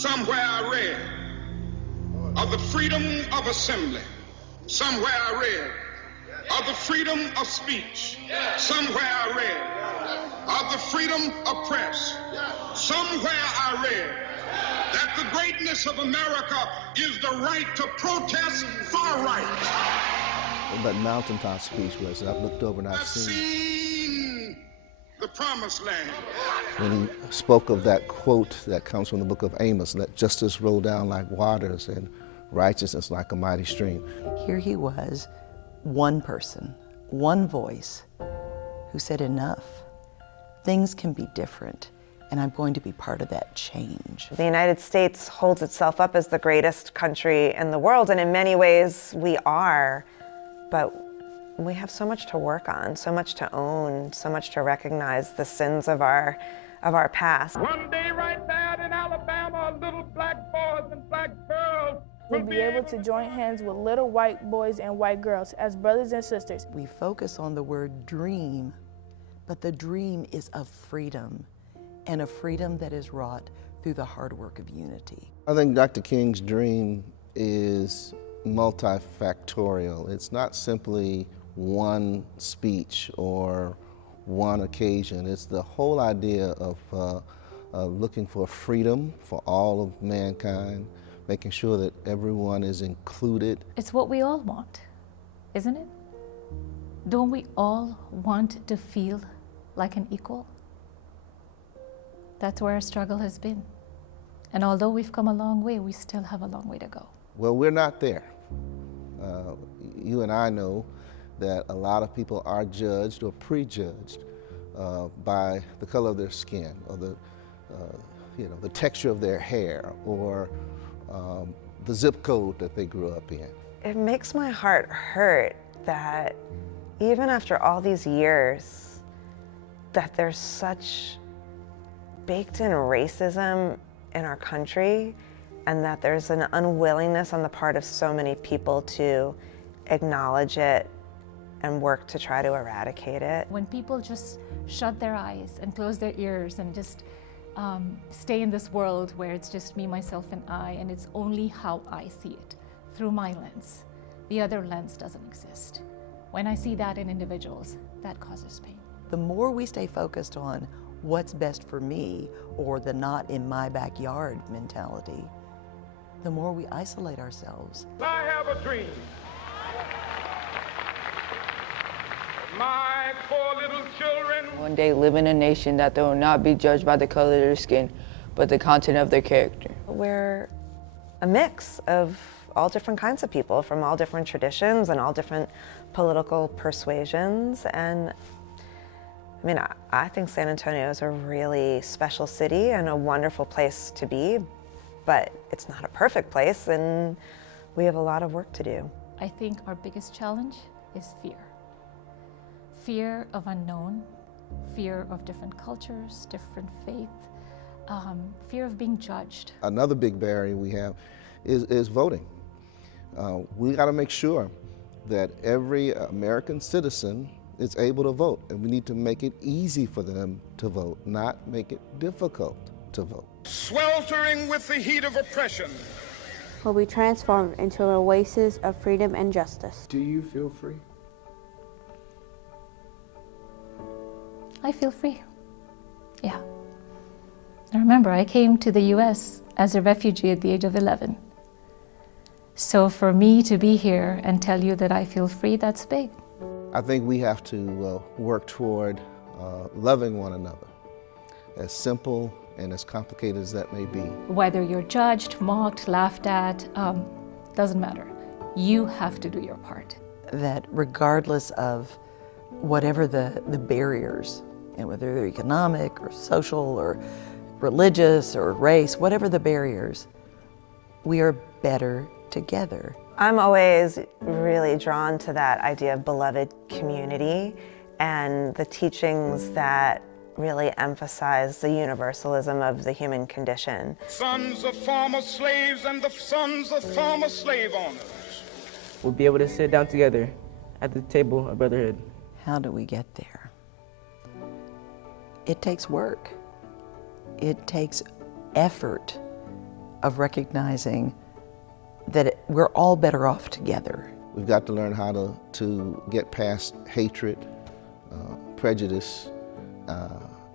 Somewhere I read of the freedom of assembly. Somewhere I read of the freedom of speech. Somewhere I read of the freedom of press. Somewhere I read that the greatness of America is the right to protest far right. That mountaintop speech was, I've looked over and I've I've seen the promised land. When he spoke of that quote that comes from the book of Amos, let justice roll down like waters and righteousness like a mighty stream. Here he was, one person, one voice, who said enough. Things can be different, and I'm going to be part of that change. The United States holds itself up as the greatest country in the world, and in many ways we are, but we have so much to work on, so much to own, so much to recognize the sins of our past. One day right there in Alabama, little black boys and black girls will be able to join hands with little white boys and white girls as brothers and sisters. We focus on the word dream, but the dream is of freedom, and a freedom that is wrought through the hard work of unity. I think Dr. King's dream is multifactorial. It's not simply one speech or one occasion. It's the whole idea of looking for freedom for all of mankind, making sure that everyone is included. It's what we all want, isn't it? Don't we all want to feel like an equal? That's where our struggle has been. And although we've come a long way, we still have a long way to go. Well, we're not there. You and I know that a lot of people are judged or prejudged by the color of their skin, or the texture of their hair, or the zip code that they grew up in. It makes my heart hurt that even after all these years, that there's such baked-in racism in our country, and that there's an unwillingness on the part of so many people to acknowledge it and work to try to eradicate it. When people just shut their eyes and close their ears and just stay in this world where it's just me, myself, and I, and it's only how I see it, through my lens. The other lens doesn't exist. When I see that in individuals, that causes pain. The more we stay focused on what's best for me, or the not in my backyard mentality, the more we isolate ourselves. I have a dream. My poor little children. One day live in a nation that they will not be judged by the color of their skin, but the content of their character. We're a mix of all different kinds of people from all different traditions and all different political persuasions. And I mean, I think San Antonio is a really special city and a wonderful place to be, but it's not a perfect place, and we have a lot of work to do. I think our biggest challenge is fear. Fear of unknown, fear of different cultures, different faith, fear of being judged. Another big barrier we have is voting. We got to make sure that every American citizen is able to vote, and we need to make it easy for them to vote, not make it difficult to vote. Sweltering with the heat of oppression. Will be transformed into an oasis of freedom and justice. Do you feel free? I feel free. Yeah. I remember I came to the US as a refugee at the age of 11. So for me to be here and tell you that I feel free, that's big. I think we have to work toward loving one another, as simple and as complicated as that may be. Whether you're judged, mocked, laughed at, doesn't matter. You have to do your part. That regardless of whatever the barriers, and whether they're economic or social or religious or race, whatever the barriers, we are better together. I'm always really drawn to that idea of beloved community and the teachings that really emphasize the universalism of the human condition. Sons of former slaves and the sons of former slave owners. We'll be able to sit down together at the table of brotherhood. How do we get there? It takes work. It takes effort of recognizing that we're all better off together. We've got to learn how to get past hatred, prejudice,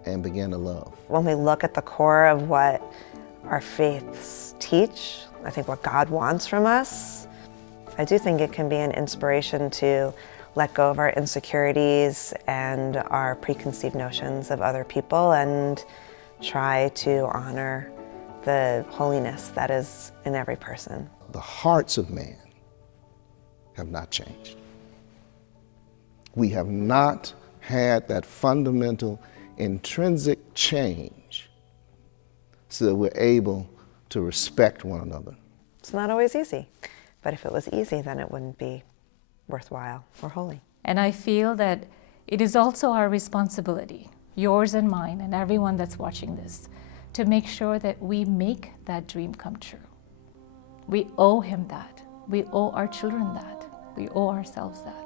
and begin to love. When we look at the core of what our faiths teach, I think what God wants from us, I do think it can be an inspiration to let go of our insecurities and our preconceived notions of other people and try to honor the holiness that is in every person. The hearts of man have not changed. We have not had that fundamental intrinsic change so that we're able to respect one another. It's not always easy, but if it was easy, then it wouldn't be worthwhile or holy. And I feel that it is also our responsibility, yours and mine and everyone that's watching this, to make sure that we make that dream come true. We owe him that. We owe our children that. We owe ourselves that.